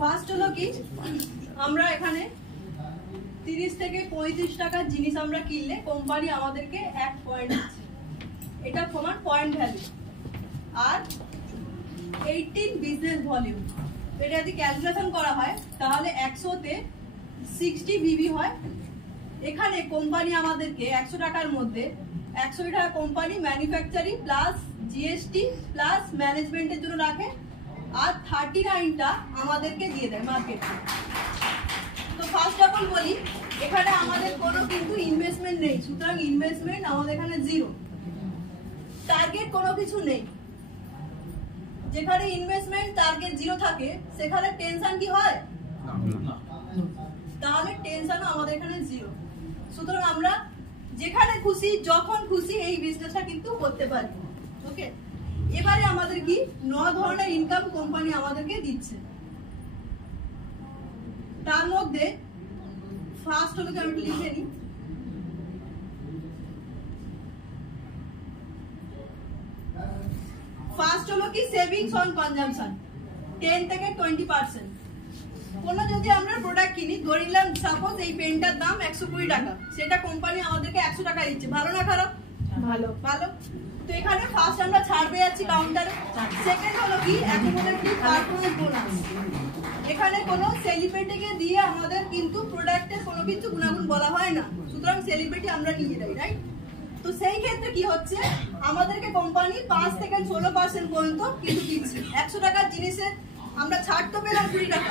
First হলো কি আমরা এখানে 30 থেকে 35 টাকার জিনিস আমরা কিনলে কোম্পানি আমাদেরকে 1 পয়েন্ট দিচ্ছে, এটা সমান পয়েন্ট ভ্যালু। আর 18 বিজনেস ভলিউম, এটা যদি ক্যালকুলেশন করা হয় তাহলে 100 তে 60 বিবি হয়। এখানে কোম্পানি আমাদেরকে 100 টাকার মধ্যে 100 টাকা company manufacturing plus GST plus ম্যানেজমেন্টের জন্য রাখে, আর 39টা আমাদেরকে দিয়ে দেয় মার্কেটে। তো ফার্স্ট অফ অল বলি, এখানে আমাদের কোনো কিন্তু ইনভেস্টমেন্ট নেই, সুতরাং ইনভেস্টমেন্ট আমাদের এখানে জিরো। টার্গেট কোনো কিছু নেই। যেখানে ইনভেস্টমেন্ট টার্গেট জিরো থাকে সেখানে টেনশন কি হয়? তাহলে টেনশনও আমাদের এখানে জিরো। সুতরাং আমরা যেখানে খুশি যখন খুশি এই বিজনেসটা কিন্তু করতে পারি। ওকে, এবারে আমাদের কি 9 ধরনের ইনকাম কোম্পানি আমাদেরকে দিচ্ছে। তার মধ্যে ফার্স্ট হলো কি, আমি লিখে নিই, ফার্স্ট হলো কি সেভিংস অন কনজাম্পশন 10 থেকে 20%। কোনো যদি আমরা প্রোডাক্ট কিনি, ধরে নিলাম সাপোজ এই পেনটার দাম 120 টাকা, সেটা কোম্পানি আমাদেরকে 100 টাকা দিচ্ছে, ভালো না খারাপ? ভালো। ভালো। তো এখানে ফার্স্ট আমরা ছাড় পেয়ে যাচ্ছি কাউন্টারে। সেকেন্ড হলো কি অ্যাকুমুলেটিভ পারফরম্যান্স বোনাস। এখানে কোনো সেলিব্রিটিকে দিয়ে আমাদের কিন্তু প্রোডাক্টের কোনো কিছু গুণাগুণ বলা হয় না, সুতরাং সেলিব্রিটি আমরা নিয়ে যাই, রাইট? তো সেই ক্ষেত্রে কি হচ্ছে, আমাদেরকে কোম্পানি 5 থেকে 16% পর্যন্ত কিন্তু দিচ্ছে। 100 টাকার জিনিসের আমরা ছাড় তো পেলাম 20 টাকা,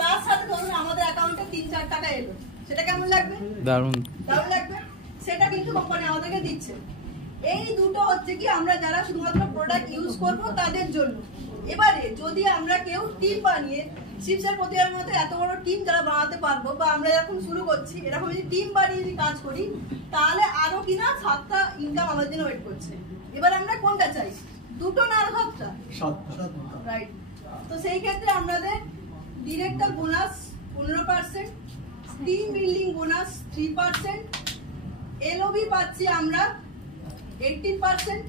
তার সাথে ধরুন আমাদের অ্যাকাউন্টে 3-4 টাকা এলো, সেটা কেমন লাগবে? দারুণ। দারুণ লাগবে। সেটা কিন্তু কোম্পানি আমাদেরকে দিচ্ছে। এই দুটো হচ্ছে কি আমরা যারা শুধুমাত্র প্রোডাক্ট ইউজ করব তাদের জন্য। এবারে যদি আমরা কেউ টিম বানিয়ে চিপসের প্রতিটার মতো এত বড় টিম যারা বানাতে পারবো, বা আমরা যখন শুরু করছি এরকম যদি টিম বানিয়ে যদি কাজ করি, তাহলে আরো কিনা 7টা ইনকাম আমাদের জন্য ওয়েট করছে। এবার আমরা কোনটা চাই, দুটো না আরো 7টা? 7টা, রাইট। তো সেই ক্ষেত্রে আমাদের director bonus 15%, team building bonus 3%, এলওবি পাচ্ছি আমরা 18%,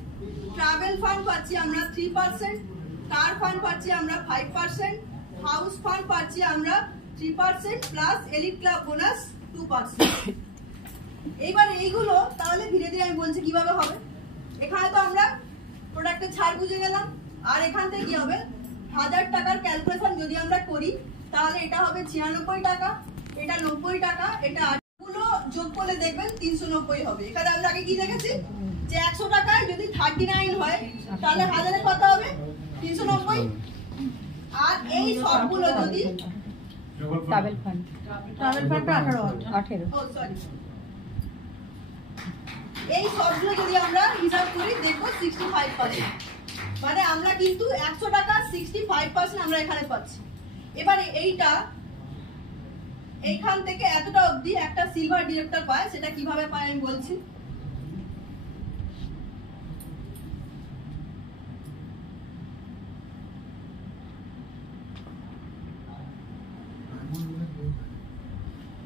ট্রাভেল ফান্ড পাচ্ছি আমরা 3%, কার ফান্ড পাচ্ছি আমরা 5%, হাউস ফান্ড পাচ্ছি আমরা 3%, প্লাস এলিট ক্লাব বোনাস 2%। এইবার এইগুলো তাহলে ধীরে ধীরে আমি বলছি কিভাবে হবে। এখানে তো আমরা প্রোডাক্টের ছাড় বুঝে গেলাম, আর এখান থেকে কি হবে, 1000 টাকার ক্যালকুলেশন যদি আমরা করি তাহলে এটা হবে 96 টাকা, এটা 90 টাকা, এটা 8 গুলো যোগ করলে দেখবেন 390 হবে। এখানে আমরা আগে কি দেখেছি যে 100 টাকায় যদি 39 হয় তাহলে 1000 কত হবে, 390। আর এই সবগুলো যদি ট্রাভেল ফান্ডটা 18, ও সরি, এই সবগুলো যদি আমরা হিসাব করি দেখবো 65%। মানে আমরা কিন্তু 100 টাকা 65% আমরা এখানে পাচ্ছি। এবারে এইটা এইখান থেকে এতটা অবধি একটা সিলভার ডিরেক্টর পায়, সেটা কিভাবে পায় আমি বলছি।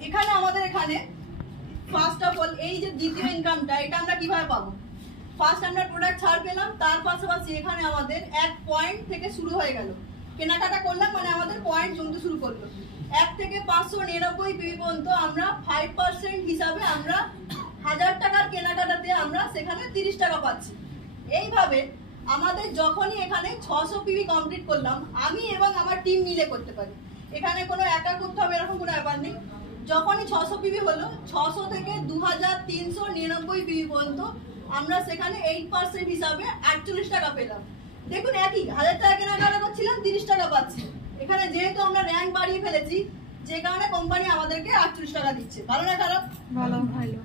এখানে আমাদের এখানে ফার্স্ট অফ অল এই যে দ্বিতীয় ইনকামটা, এটা আমরা কিভাবে পাবো? ফার্স্ট আমরা প্রোডাক্ট ছাড় পেলাম, তার পাশাপাশি এখানে আমাদের 1 পয়েন্ট থেকে শুরু হয়ে গেল, কেনাকাটা করলাম মানে আমাদের পয়েন্ট জমতে শুরু করলো। 1 থেকে 599 পিবি পর্যন্ত আমরা 5% হিসাবে আমরা 1000 টাকার কেনাকাটাতে আমরা সেখানে 30 টাকা পাচ্ছি। এইভাবে আমাদের যখনই এখানে 600 পিবি কমপ্লিট করলাম, আমি এবং আমার টিম মিলে করতে পারি, এখানে কোনো একা করতে হবে এরকম কোনো ব্যাপার নেই। যখনই 600 পিবি হলো, 600 থেকে 2399 পিবি পর্যন্ত আমরা সেখানে 8% হিসাবে 48 টাকা পেলাম। দেখুন একই 1000 টাকা কেনাকাটা করছিলাম, 30 টাকা পাচ্ছি। এখানে যেহেতু আমরা র্যাঙ্ক বাড়িয়ে ফেলেছি, যে কারণে কোম্পানি আমাদেরকে 48 টাকা দিচ্ছে। ভালো না খারাপ? ভালো। ভালো।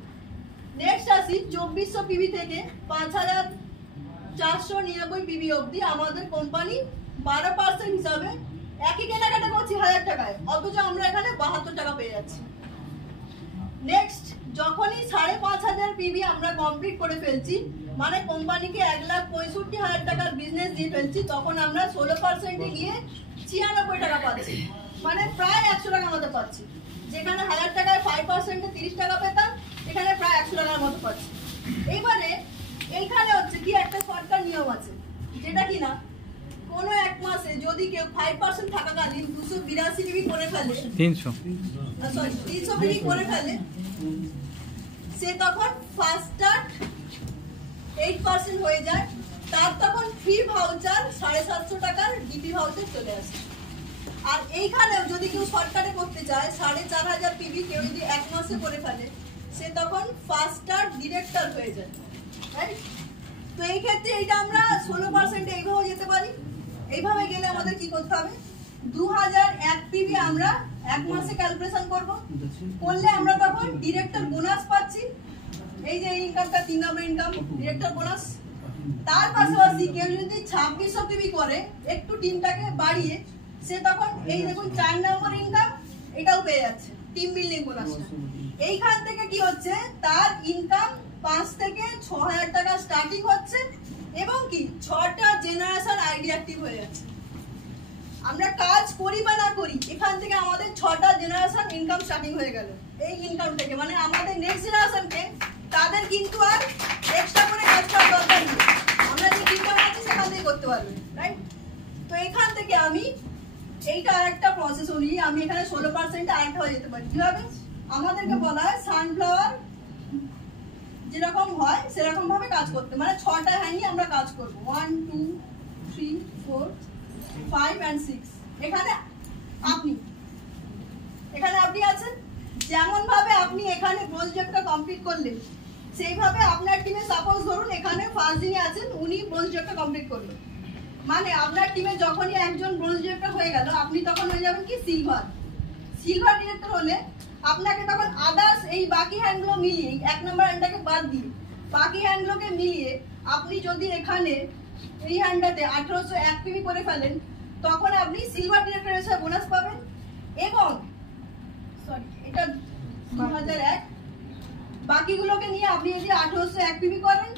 নেক্সট আসি 2400 পিবি থেকে 5499 পিবি অবধি আমাদের কোম্পানি 12% হিসাবে একই কেনাকাটা করছি 1000 টাকায়, অথচ আমরা এখানে 72 টাকা পেয়ে যাচ্ছি। নেক্সট যখনই 5500 পিবি আমরা কমপ্লিট করে ফেলছি, মানে কোম্পানিকে 1,65,000 টাকার বিজনেস দিয়ে ফেলছি, তখন আমরা 16% গিয়ে 96 টাকা পাচ্ছি, মানে প্রায় 100 টাকার মতো পাচ্ছি। যেখানে 1000 টাকায় 5% 30 টাকা পেতাম, এখানে প্রায় 100 টাকার মতো পাচ্ছি। এইবারে এইখানে হচ্ছে কি একটা সরকার নিয়ম আছে, যেটা কিনা কোনো এক মাসে যদি যদি কেউ 5% থাকাকালীন 282 পিবি করে ফেলে, 300 পিবি করে ফেলে, সে তখন ফার্স্ট স্টার্ট 8% হয়ে যায়, তার তখন ফ্রি ভাউচার 750 টাকার ডিপি ভাউচার চলে আসে। আর এইখানে যদি কেউ শর্টকাটে করতে চায় 4500 পিবি কেউ যদি এক মাসে করে ফেলে, সে তখন ফার্স্ট স্টার্ট ডিরেক্টর হয়ে যায়, রাইট? তো এই ক্ষেত্রে এটা আমরা 16% এইভাবে যেতে পারি। এইভাবে গেলে আমাদের কি করতে হবে, 2001 পিবি আমরা এক মাসে ক্যালকুলেশন করব, করলে আমরা তখন ডিরেক্টর বোনাস পাচ্ছি। এই যে ইনকামটা 3 নম্বর ইনকাম ডিরেক্টর বোনাস। তার পাশাপাশি কেউ যদি 2600 পিবি করে একটু টিমটাকে বাড়িয়ে, সে তখন এই দেখুন 4 নম্বর ইনকাম এটাও পেয়ে যাচ্ছে, টিম বিল্ডিং বোনাসটা। এইখান থেকে কি হচ্ছে, তার ইনকাম 5 থেকে 6000 টাকা স্টার্টিং হচ্ছে এবং কি 6টা জেনারেশন আইডি অ্যাক্টিভ হয়ে যাচ্ছে। আমরা কাজ করি বা না করি, এখান থেকে আমাদের 6টা জেনারেশন ইনকাম স্টার্টিং হয়ে গেল। এই ইনকাম থেকে মানে আমাদের নেক্সট জেনারেশনকে তাদের কিন্তু আর এক্সট্রা করে কাজ করার দরকার নেই, আমরা যে ইনকাম আছে সেখান থেকে করতে পারবে, রাইট? তো এখান থেকে আমি এইটা আরেকটা প্রসেস অনুযায়ী আমি এখানে 16% আরেকটা হয়ে যেতে পারি। কিভাবে? আমাদেরকে বলা হয় সানফ্লাওয়ার যেরকম হয় সেরকম ভাবে কাজ করতে, মানে 6টা হ্যান্ড নিয়ে আমরা কাজ করব, 1 2 3 4 5 and 6। এখানে আপনি আছেন, যেমন ভাবে আপনি এখানে ব্রোঞ্জ জবটা কমপ্লিট করলেন, সেইভাবে আপনার টিমে সাপোজ ধরুন এখানে ফার্স্ট দিনে আছেন, উনি ব্রোঞ্জ জবটা কমপ্লিট করলেন, মানে আপনার টিমে যখনই একজন ব্রোঞ্জ ডিরেক্টর হয়ে গেল, আপনি তখন হয়ে যাবেন কি সিলভার ডিরেক্টর হলে আপনাকে তখন আদার্স এই বাকি হ্যান্ডগুলো মিলিয়ে, 1 নম্বর হ্যান্ডটাকে বাদ দিয়ে বাকি হ্যান্ডগুলোকে মিলিয়ে আপনি যদি এখানে এই হ্যান্ডটাতে 1801 পিবি করে ফেলেন, তখন আপনি সিলভার ডিরেক্টর হিসেবে বোনাস পাবেন। এবং এটা 2001, বাকিগুলোকে নিয়ে আপনি যদি 1801 পিবি করেন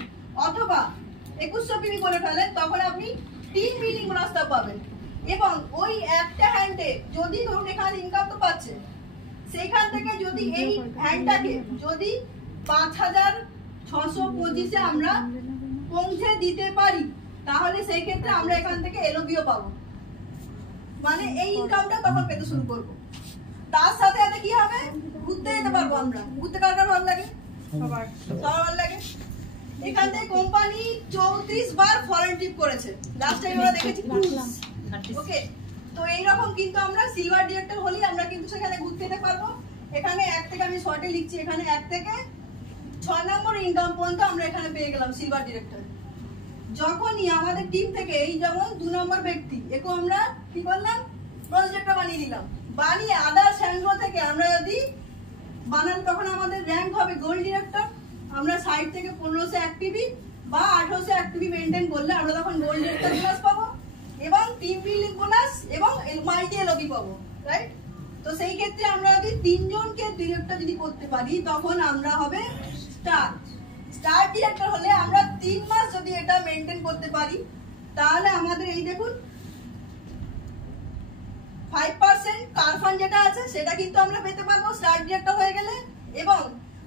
অথবা 2100 পিবি করে ফেলেন, তখন আপনি টিম বিল্ডিং বোনাসটা পাবেন। এবং ওই একটা হ্যান্ডে যদি ধরুন এখানে ইনকাম তো পাচ্ছে, সেখান থেকে যদি এই হ্যান্ডটাকে যদি 5625 আমরা পৌঁছে দিতে পারি, তাহলে সেই ক্ষেত্রে আমরা এখান থেকে এলওবিও পাবো, মানে এই ইনকামটা তখন পেতে শুরু করব। তার সাথে সাথে কি হবে, ঘুরতে যেতে পারবো আমরা। ঘুরতে কার কার ভালো লাগে? সবার ভালো লাগে। এখান থেকে কোম্পানি 34 বার ফরেন ট্রিপ করেছে, লাস্ট টাইম আমরা দেখেছি ওকে। তো এইরকম কিন্তু আমরা সিলভার ডিরেক্টর হলেই আমরা কিন্তু সেখানে ঘুরতে যেতে পারবো। এখানে 1 থেকে আমি শর্টে লিখছি, এখানে 1 থেকে 6 নম্বর ইনকাম পর্যন্ত আমরা এখানে পেয়ে গেলাম সিলভার ডিরেক্টর। যখনই আমাদের টিম থেকে এই যেমন 2 নম্বর ব্যক্তি একে আমরা কি করলাম, ব্রোঞ্জ ডিরেক্টর বানিয়ে দিলাম, বানিয়ে আদার্স হ্যান্ডগুলো থেকে আমরা যদি বানান, তখন আমাদের র্যাঙ্ক হবে গোল্ড ডিরেক্টর। আমরা সাইড থেকে 1501 পিবি বা 1801 পিবি মেনটেন করলে আমরা তখন গোল্ড ডিরেক্টর বোনাস পাবো এবং টিম বিল্ডিং বোনাস এবং মাল্টি এলওবি পাবো, রাইট? তো সেই ক্ষেত্রে আমরা যদি 3 জনকে ডিরেক্টর যদি করতে পারি, তখন আমরা হবে স্টার ডিরেক্টর হলে আমরা 3 মাস যদি এটা মেনটেন করতে পারি, তাহলে আমাদের এই দেখুন 5% কার ফান্ড যেটা আছে সেটা কিন্তু আমরা পেতে পারবো স্টার ডিরেক্টর হয়ে গেলে। এবং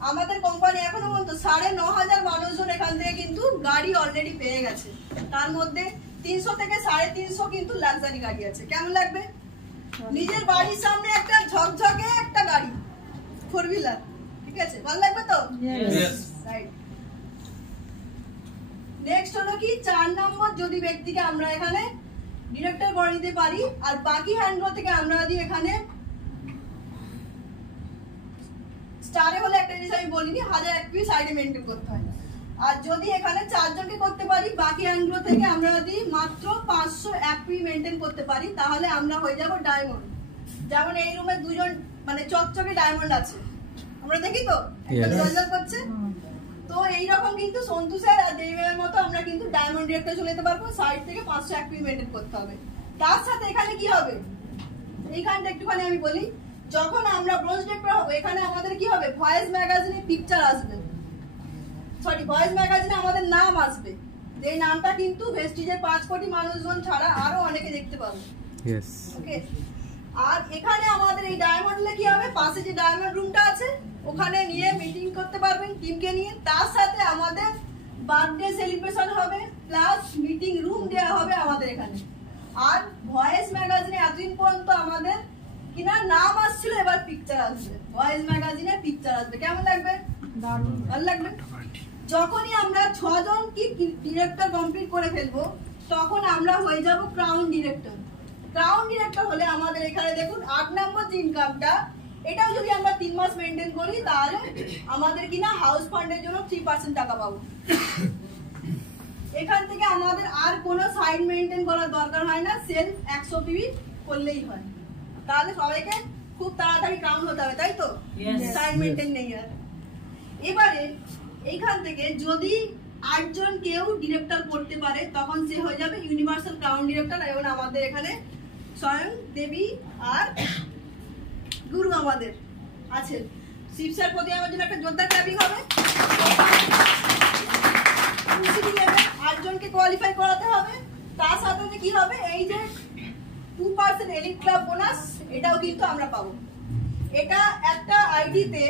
আমাদের কোম্পানি এখনো পর্যন্ত 9500 মানুষজন এখান থেকে কিন্তু গাড়ি অলরেডি পেয়ে গেছে, তার মধ্যে 300 থেকে 350 কিন্তু লাক্সারি গাড়ি আছে। কেমন লাগবে? নিজের বাড়ির সামনে একটা ঝকঝকে একটা গাড়ি 4 হুইলার, ঠিক আছে? ভালো লাগবে তো? রাইট। নেক্সট হলো কি 4 নম্বর, যদি ব্যক্তিকে আমরা এখানে ডিরেক্টর করে দিতে পারি আর বাকি হ্যান্ডগুলো থেকে আমরা যদি এখানে স্টারে হলে একটা জিনিস আমি বলিনি, 1001 পিবি সাইডে মেনটেন করতে হয়। আর যদি এখানে 4 জনকে করতে পারি, বাকি হ্যান্ডগুলো থেকে আমরা যদি মাত্র 501 পিবি মেনটেন করতে পারি, তাহলে আমরা হয়ে যাব ডায়মন্ড। যেমন এই রুমে 2 জন মানে চকচকে ডায়মন্ড আছে, আমরা দেখি তো একটা করছে। তো এইরকম কিন্তু সন্তু স্যার আর দেবের মতো আমরা কিন্তু ডায়মন্ড ডিরেক্টর চলে যেতে পারবো, সাইড থেকে 501 পিবি মেনটেন করতে হবে। তার সাথে এখানে কি হবে, এইখানটা একটুখানি আমি বলি, যখন আমরা ব্রোঞ্জ ডিরেক্টর হবো, এখানে আমাদের কি হবে, ভয়েস ম্যাগাজিনে পিকচার আসবে, ভয়েস ম্যাগাজিনে আমাদের নাম আসবে, যে নামটা কিন্তু ভেস্টিজের 5 কোটি মানুষজন ছাড়া আরো অনেকে দেখতে পাবে। ওকে। আর এখানে আমাদের এই ডায়মন্ডে কি হবে, পাশে যে ডায়মন্ড রুমটা আছে ওখানে নিয়ে মিটিং করতে পারবেন টিমকে নিয়ে। তার সাথে আমাদের বার্থডে সেলিব্রেশন হবে, প্লাস মিটিং রুম দেওয়া হবে আমাদের এখানে। আর ভয়েস এতদিন পর্যন্ত আমাদের কিনা নাম আসছিল, এবার পিকচার আসবে, ভয়েস ম্যাগাজিনে পিকচার আসবে। কেমন লাগবে? ভালো লাগবে। যখনই আমরা 6 জন কি ডিরেক্টর কমপ্লিট করে ফেলবো তখন আমরা হয়ে যাব ক্রাউন ডিরেক্টর। ক্রাউন ডিরেক্টর হলে আমাদের এখানে দেখুন 8 নম্বর যে ইনকামটা, এটাও যদি আমরা 3 মাস মেনটেন করি তাহলে আমাদের কিনা হাউস ফান্ডের জন্য 3% টাকা পাবো। এখান থেকে আমাদের আর কোনো সাইড মেনটেন করার দরকার হয় না, সেলফ 100 পিবি করলেই হয়। তাহলে সবাইকে খুব তাড়াতাড়ি ক্রাউন হতে হবে, তাই তো? সাইড মেনটেন নেই আর। এবারে এইখান থেকে যদি 8 জন কেউ ডিরেক্টর করতে পারে তখন সে হয়ে যাবে ইউনিভার্সাল ক্রাউন ডিরেক্টর। এবং আমাদের এখানে স্বয়ং দেবী আর গুরু আমাদের আছে। শিবসার প্রতি আমার জন্য একটা জোরদার ক্ল্যাপিং হবে। 8 জনকে কোয়ালিফাই করাতে হবে। তার সাথে কি হবে, এই যে 2% এলিট ক্লাব বোনাস, এটাও কিন্তু আমরা পাবো। এটা একটা আইডিতে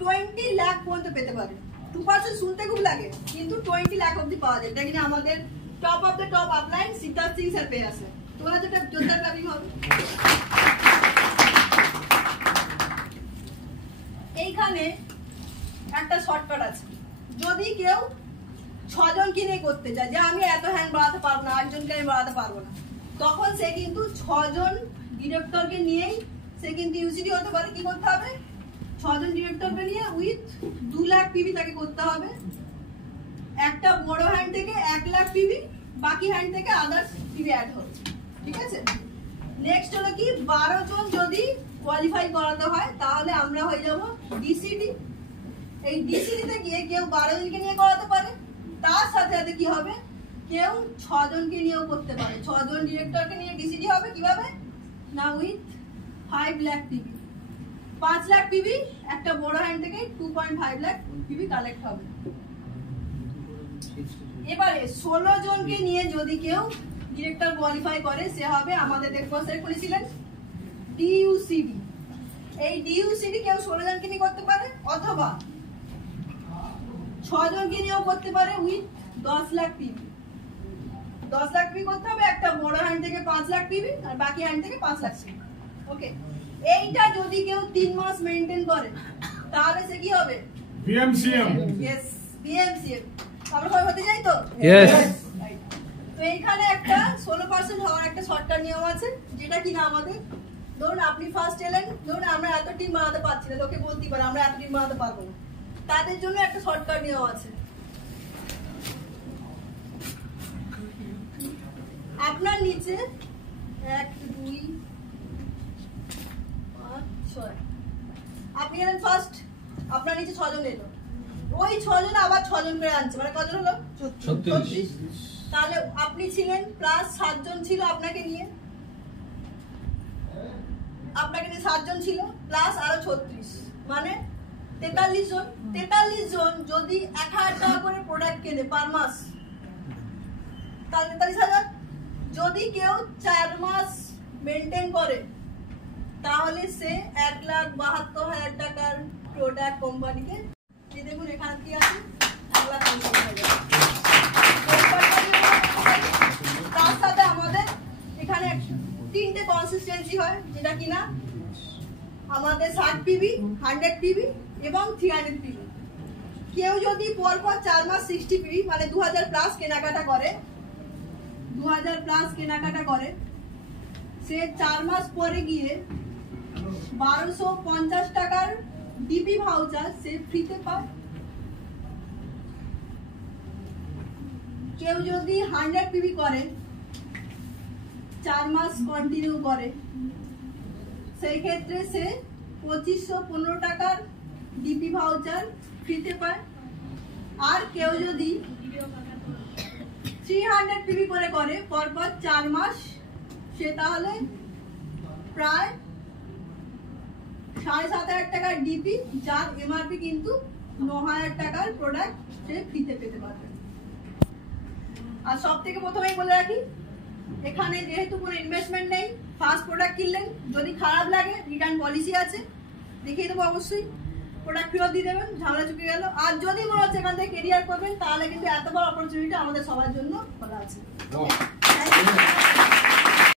20 লাখ পর্যন্ত পেতে পারে। 2% শুনতে খুব লাগে, কিন্তু 20 লাখ অব্দি পাওয়া যায়। এটা কিনা আমাদের top of the top upline Siddharth Singh sir পেয়ে আছে। তোমার যেটা জোরদার ক্লাপিং হবে। এইখানে একটা শর্টকাট আছে। যদি কেউ 6 জনকে নিয়ে করতে চায়, যে আমি এত হ্যান্ড বাড়াতে পারবো না, 8 জনকে আমি বাড়াতে পারবো না, তখন সে কিন্তু 6 জন ডিরেক্টরকে নিয়েই সে কিন্তু ইউসিডি হতে পারে। কি করতে হবে, 6 জন ডিরেক্টরকে নিয়ে উইথ 2 লাখ পিবি তাকে করতে হবে। একটা বড় হ্যান্ড থেকে 1 লাখ পিবি, বাকি হ্যান্ড থেকে আদার্স পিবি অ্যাড হচ্ছে। ঠিক আছে। নেক্সট হলো কি, 12 জন যদি কোয়ালিফাই করাতে হয় তাহলে আমরা হয়ে যাব ডিসিডি। এই ডিসিডি তে গিয়ে কেউ 12 জনকে নিয়ে করাতে পারে, তার সাথে সাথে কি হবে, কেউ 6 জনকে নিয়েও করতে পারে। 6 জন ডিরেক্টরকে নিয়ে ডিসিডি হবে কিভাবে না, with 5 lakh PB. 5 lakh PB একটা বড় হ্যান্ড থেকে 2.5 লাখ পিবি কালেক্ট হবে। এবারে 16 জনকে নিয়ে যদি কেউ ডিরেক্টর কোয়ালিফাই করে সে হবে আমাদের দেখবসারে করেছিলেন ডিইউসিডি। এই ডিইউসিডি কেউ 16 জনকে নিয়ে করতে পারে, অথবা 6 জনকে নিয়েও করতে পারে with 10 lakh PB. 10 lakh PB করতে হবে, একটা বড় হ্যান্ড থেকে 5 লাখ পিবি আর বাকি হ্যান্ড থেকে 5 লাখ পিবি। ওকে, এইটা যদি কেউ 3 মাস মেইনটেইন করে তাহলে সে কি হবে, বিএমসিএম। यस, বিএমসিএম। আমরা সবাই হতে চাই তো? यस। তো এইখানে একটা 16% হওয়ার একটা শর্টকাট নিয়ম আছে, যেটা কিনা আমাদের, ধরুন আপনি ফার্স্ট এলেন, ধরুন আমরা এত টিম বানাতে পারছি না, লোকে বলতেই পারে আমরা এত টিম বানাতে পারবো না, তাদের জন্য একটা শর্টকাট নিয়ম আছে। আপনার নিচে 1 2 5 6, আপনি এলেন ফার্স্ট, আপনার নিচে 6 জন এলো, ওই 6 জন আবার 6 জন করে আনছে, মানে কত হলো 36। তাহলে আপনি ছিলেন প্লাস 7 জন ছিল আপনাকে নিয়ে 7 জন ছিল প্লাস আরো 36, মানে 43 জন। 43 জন যদি 1000 টাকা করে প্রোডাক্ট কেনে পার মাস, তাহলে 43,000। যদি কেউ 4 মাস মেনটেন করে তাহলে সে 1,72,000 টাকার প্রোডাক্ট কোম্পানিকে, দেখুন এখানে কি আছে, 1,72,000। তার সাথে আমাদের এখানে 3টে কনসিস্টেন্সি হয়, যেটা কিনা আমাদের 60 পিবি, 100 পিবি এবং 300 পিবি। কেউ যদি পরপর 4 মাস 60 পিবি মানে 2000 প্লাস কেনাকাটা করে, 2000 প্লাস কেনাকাটা করে, সে 4 মাস পরে গিয়ে 1250 টাকার ডিপি ভাউচার সে ফ্রিতে পায়। কেউ যদি 100 পিবি করে, 4 মাস কন্টিনিউ করে, সেই ক্ষেত্রে সে 2515 টাকার ডিপি ভাউচার ফ্রিতে পায়। আর কেউ যদি 300 পিবি করে পরপর 4 মাস, সে তাহলে প্রায় 7,500 টাকার ডিপি, যার এমআরপি কিন্তু 9,000 টাকার প্রোডাক্ট সে ফ্রিতে পেতে পারবে। আর সব থেকে প্রথমেই বলে রাখি, এখানে যেহেতু কোনো ইনভেস্টমেন্ট নেই, ফার্স্ট প্রোডাক্ট কিনলেন, যদি খারাপ লাগে রিটার্ন পলিসি আছে, দেখিয়ে দেবো অবশ্যই, প্রোডাক্ট ফেরত দিয়ে দেবেন, ঝামেলা চুকে গেল। আর যদি মনে হচ্ছে এখান থেকে কেরিয়ার করবেন তাহলে কিন্তু এত বড় অপরচুনিটি আমাদের সবার জন্য খোলা আছে।